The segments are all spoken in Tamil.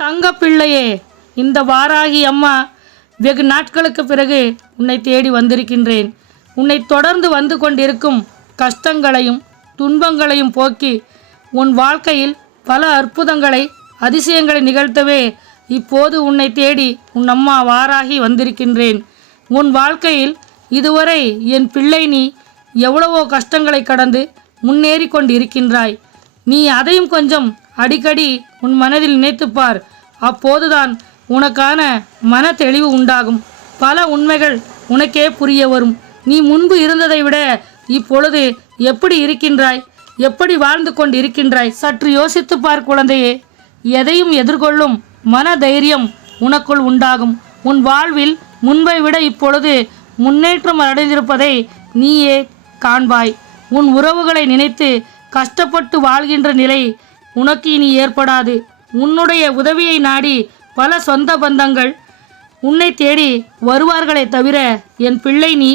தங்க பிள்ளையே, இந்த வாராகி அம்மா வெகு நாட்களுக்கு பிறகு உன்னை தேடி வந்திருக்கின்றேன். உன்னை தொடர்ந்து வந்து கொண்டிருக்கும் கஷ்டங்களையும் துன்பங்களையும் போக்கி உன் வாழ்க்கையில் பல அற்புதங்களை அதிசயங்களை நிகழ்த்தவே இப்போது உன்னை தேடி உன் அம்மா வாராகி வந்திருக்கின்றேன். உன் வாழ்க்கையில் இதுவரை என் பிள்ளை நீ எவ்வளவோ கஷ்டங்களை கடந்து முன்னேறி கொண்டு இருக்கின்றாய். நீ அதையும் கொஞ்சம் அடிக்கடி உன் மனதில் நினைத்துப்பார். அப்போதுதான் உனக்கான மன தெளிவு உண்டாகும். பல உண்மைகள் உனக்கே புரிய வரும். நீ முன்பு இருந்ததை விட இப்பொழுது எப்படி இருக்கின்றாய், எப்படி வாழ்ந்து கொண்டு இருக்கின்றாய் சற்று யோசித்துப்பார் குழந்தையே. எதையும் எதிர்கொள்ளும் மன தைரியம் உனக்குள் உண்டாகும். உன் வாழ்வில் முன்பை விட இப்பொழுது முன்னேற்றம் அடைந்திருப்பதை நீயே காண்பாய். உன் உறவுகளை நினைத்து கஷ்டப்பட்டு வாழ்கின்ற நிலை உனக்கு இனி ஏற்படாது. உன்னுடைய உதவியை நாடி பல சொந்த பந்தங்கள் உன்னை தேடி வருவார்களே தவிர என் பிள்ளை நீ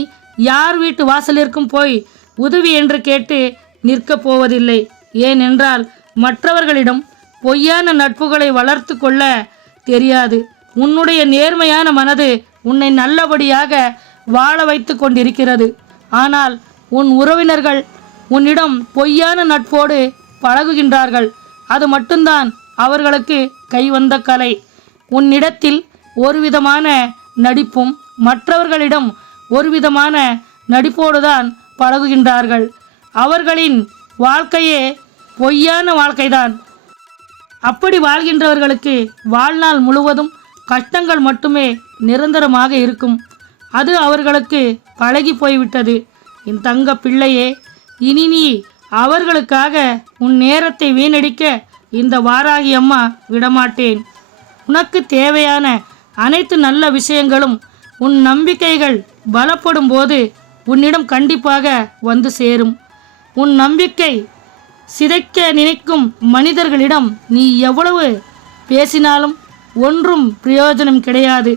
யார் வீட்டு வாசலிற்கும் போய் உதவி என்று கேட்டு நிற்கப் போவதில்லை. ஏனென்றால் மற்றவர்களிடம் பொய்யான நட்புகளை வளர்த்து கொள்ள தெரியாது. உன்னுடைய நேர்மையான மனது உன்னை நல்லபடியாக வாழ வைத்து கொண்டிருக்கிறது. ஆனால் உன் உறவினர்கள் உன்னிடம் பொய்யான நட்போடு பழகுகின்றார்கள். அது மட்டும்தான் அவர்களுக்கு கைவந்த கலை. உன்னிடத்தில் ஒரு விதமான நடிப்பும் மற்றவர்களிடம் ஒரு விதமான நடிப்போடுதான் பழகுகின்றார்கள். அவர்களின் வாழ்க்கையே பொய்யான வாழ்க்கைதான். அப்படி வாழ்கின்றவர்களுக்கு வாழ்நாள் முழுவதும் கஷ்டங்கள் மட்டுமே நிரந்தரமாக இருக்கும். அது அவர்களுக்கு பழகி போய்விட்டது. என் தங்க பிள்ளையே, இனி நீ அவர்களுக்காக உன் நேரத்தை வீணடிக்க இந்த வாராகி அம்மா விடமாட்டேன். உனக்கு தேவையான அனைத்து நல்ல விஷயங்களும் உன் நம்பிக்கைகள் பலப்படும் போது உன்னிடம் கண்டிப்பாக வந்து சேரும். உன் நம்பிக்கை சிதைக்க நினைக்கும் மனிதர்களிடம் நீ எவ்வளவு பேசினாலும் ஒன்றும் பிரயோஜனம் கிடையாது.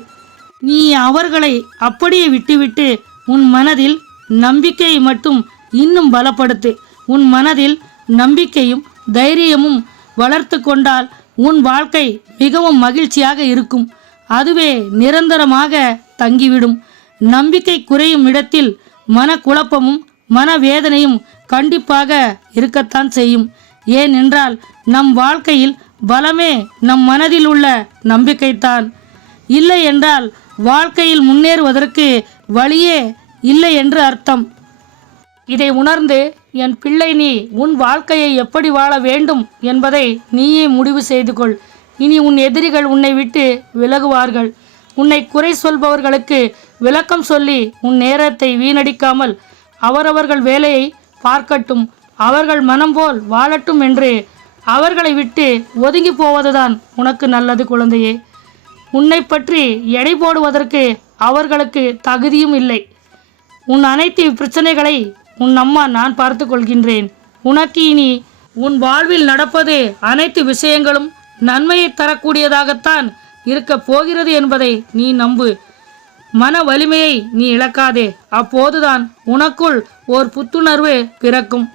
நீ அவர்களை அப்படியே விட்டுவிட்டு உன் மனதில் நம்பிக்கையை மட்டும் இன்னும் பலப்படுத்து. உன் மனதில் நம்பிக்கையும் தைரியமும் வளர்த்து கொண்டால் உன் வாழ்க்கை மிகவும் மகிழ்ச்சியாக இருக்கும். அதுவே நிரந்தரமாக தங்கிவிடும். நம்பிக்கை குறையும் இடத்தில் மனக்குழப்பமும் மனவேதனையும் கண்டிப்பாக இருக்கத்தான் செய்யும். ஏனென்றால் நம் வாழ்க்கையில் பலமே நம் மனதில் உள்ள நம்பிக்கைத்தான். இல்லை என்றால் வாழ்க்கையில் முன்னேறுவதற்கு வழியே இல்லை என்று அர்த்தம். இதை உணர்ந்து என் பிள்ளை நீ உன் வாழ்க்கையை எப்படி வாழ வேண்டும் என்பதை நீயே முடிவு செய்து கொள். இனி உன் எதிரிகள் உன்னை விட்டு விலகுவார்கள். உன்னை குறை சொல்பவர்களுக்கு விளக்கம் சொல்லி உன் நேரத்தை வீணடிக்காமல் அவரவர்கள் வேலையை பார்க்கட்டும், அவர்கள் மனம் போல் வாழட்டும் என்று அவர்களை விட்டு ஒதுங்கி போவதுதான் உனக்கு நல்லது குழந்தையே. உன்னை பற்றி எடை போடுவதற்கு அவர்களுக்கு தகுதியும் இல்லை. உன் அனைத்து பிரச்சனைகளை உன் அம்மா நான் பார்த்து கொள்கின்றேன். உனக்கு இனி உன் வாழ்வில் நடப்பது அனைத்து விஷயங்களும் நன்மையை தரக்கூடியதாகத்தான் இருக்க போகிறது என்பதை நீ நம்பு. மன வலிமையை நீ இழக்காதே. அப்போதுதான் உனக்குள் ஓர் புத்துணர்வு பிறக்கும்.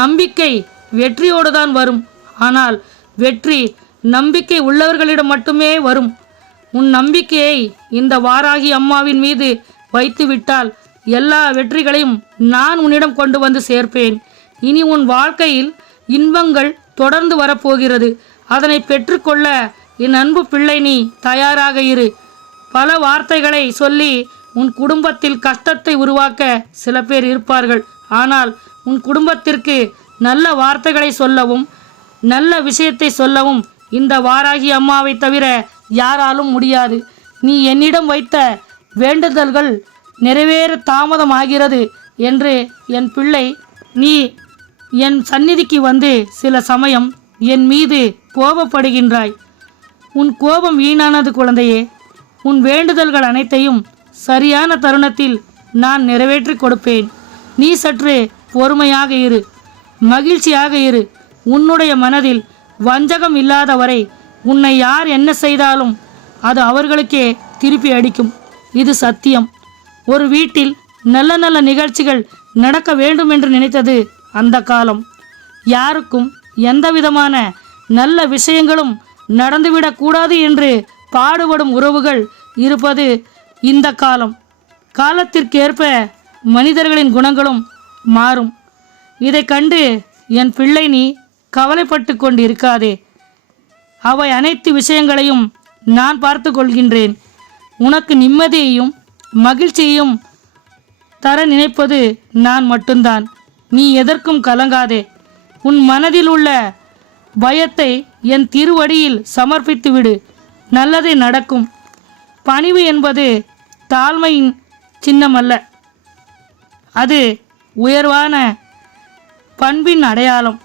நம்பிக்கை வெற்றியோடுதான் வரும். ஆனால் வெற்றி நம்பிக்கை உள்ளவர்களிடம் மட்டுமே வரும். உன் நம்பிக்கையை இந்த வாராகி அம்மாவின் மீது வைத்து விட்டால் எல்லா வெற்றிகளையும் நான் உன்னிடம் கொண்டு வந்து சேர்ப்பேன். இனி உன் வாழ்க்கையில் இன்பங்கள் தொடர்ந்து வரப்போகிறது. அதனை பெற்றுக்கொள்ள என் அன்பு பிள்ளை நீ தயாராக இரு. பல வார்த்தைகளை சொல்லி உன் குடும்பத்தில் கஷ்டத்தை உருவாக்க சில பேர் இருப்பார்கள். ஆனால் உன் குடும்பத்திற்கு நல்ல வார்த்தைகளை சொல்லவும் நல்ல விஷயத்தை சொல்லவும் இந்த வாராகி அம்மாவை தவிர யாராலும் முடியாது. நீ என்னிடம் வைத்த வேண்டுதல்கள் நிறைவேற தாமதமாகிறது என்று என் பிள்ளை நீ என் சந்நிதிக்கு வந்து சில சமயம் என் மீது கோபப்படுகின்றாய். உன் கோபம் வீணானது குழந்தையே. உன் வேண்டுதல்கள் அனைத்தையும் சரியான தருணத்தில் நான் நிறைவேற்றி கொடுப்பேன். நீ சற்று பொறுமையாக இரு, மகிழ்ச்சியாக இரு. உன்னுடைய மனதில் வஞ்சகம் இல்லாத வரை உன்னை யார் என்ன செய்தாலும் அது அவர்களுக்கே திருப்பி அடிக்கும். இது சத்தியம். ஒரு வீட்டில் நல்ல நல்ல நிகழ்ச்சிகள் நடக்க வேண்டும் என்று நினைத்தது அந்த காலம். யாருக்கும் எந்த விதமான நல்ல விஷயங்களும் நடந்துவிடக்கூடாது என்று பாடுபடும் உறவுகள் இருப்பது இந்த காலம். காலத்திற்கேற்ப மனிதர்களின் குணங்களும் மாறும். இதை கண்டு என் பிள்ளை நீ கவலைப்பட்டு கொண்டு இருக்காதே. அவை அனைத்து விஷயங்களையும் நான் பார்த்து கொள்கின்றேன். உனக்கு நிம்மதியையும் மகிழ்ச்சியையும் தர நினைப்பது நான் மட்டும்தான். நீ எதற்கும் கலங்காதே. உன் மனதில் உள்ள பயத்தை என் திருவடியில் சமர்ப்பித்து விடு. நல்லதே நடக்கும். பணிவு என்பது தாழ்மையின் சின்னமல்ல, அது உயர்வான பண்பின் அடையாளம்.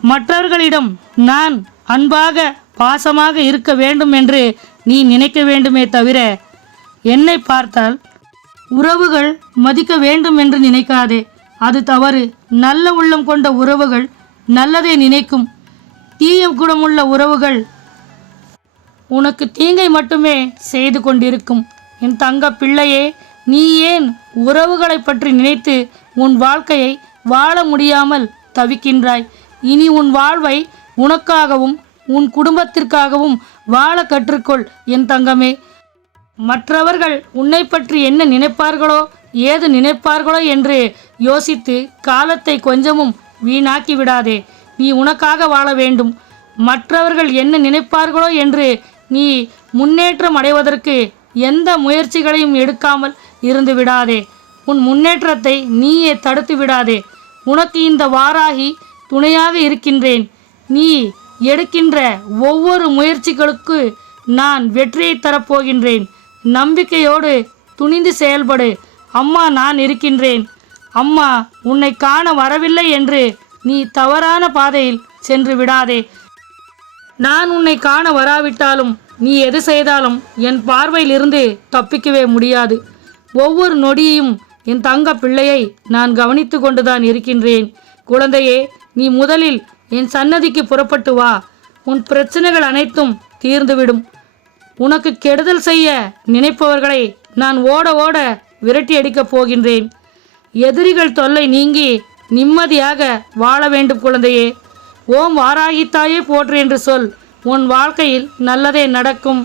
மற்றவர்களிடம் நான் அன்பாக பாசமாக இருக்க வேண்டும் என்று நீ நினைக்க வேண்டுமே தவிர என்னை பார்த்தால் உறவுகள் மதிக்க வேண்டும் என்று நினைக்காதே. அது தவறு. நல்ல உள்ளம் கொண்ட உறவுகள் நல்லதை நினைக்கும். தீய குணமுள்ள உறவுகள் உனக்கு தீங்கை மட்டுமே செய்து கொண்டிருக்கும். என் தங்க பிள்ளையே, நீ ஏன் உறவுகளை பற்றி நினைத்து உன் வாழ்க்கையை வாழ முடியாமல் தவிக்கின்றாய்? இனி உன் வாழ்வை உனக்காகவும் உன் குடும்பத்திற்காகவும் வாழ கற்றுக்கொள் என் தங்கமே. மற்றவர்கள் உன்னை பற்றி என்ன நினைப்பார்களோ ஏது நினைப்பார்களோ என்று யோசித்து காலத்தை கொஞ்சமும் வீணாக்கி விடாதே. நீ உனக்காக வாழ வேண்டும். மற்றவர்கள் என்ன நினைப்பார்களோ என்று நீ முன்னேற்றம் அடைவதற்கு எந்த முயற்சிகளையும் எடுக்காமல் இருந்து விடாதே. உன் முன்னேற்றத்தை நீயே தடுத்து விடாதே. உனக்கு இந்த வாராகி துணையாக இருக்கின்றேன். நீ எடுக்கின்ற ஒவ்வொரு முயற்சிகளுக்கு நான் வெற்றியை தரப்போகின்றேன். நம்பிக்கையோடு துணிந்து செயல்படு. அம்மா நான் இருக்கின்றேன். அம்மா உன்னை காண வரவில்லை என்று நீ தவறான பாதையில் சென்று விடாதே. நான் உன்னை காண வராவிட்டாலும் நீ எது செய்தாலும் என் பார்வையிலிருந்து தப்பிக்கவே முடியாது. ஒவ்வொரு நொடியையும் என் தங்க பிள்ளையை நான் கவனித்து கொண்டுதான் இருக்கின்றேன். குழந்தையே, நீ முதலில் என் சன்னதிக்கு புறப்பட்டு வா. உன் பிரச்சனைகள் அனைத்தும் தீர்ந்துவிடும். உனக்கு கெடுதல் செய்ய நினைப்பவர்களை நான் ஓட ஓட விரட்டி அடிக்கப் போகின்றேன். எதிரிகள் தொல்லை நீங்கி நிம்மதியாக வாழ வேண்டும் குழந்தையே. ஓம் வாராகி தாயே போற்று என்று சொல். உன் வாழ்க்கையில் நல்லதே நடக்கும்.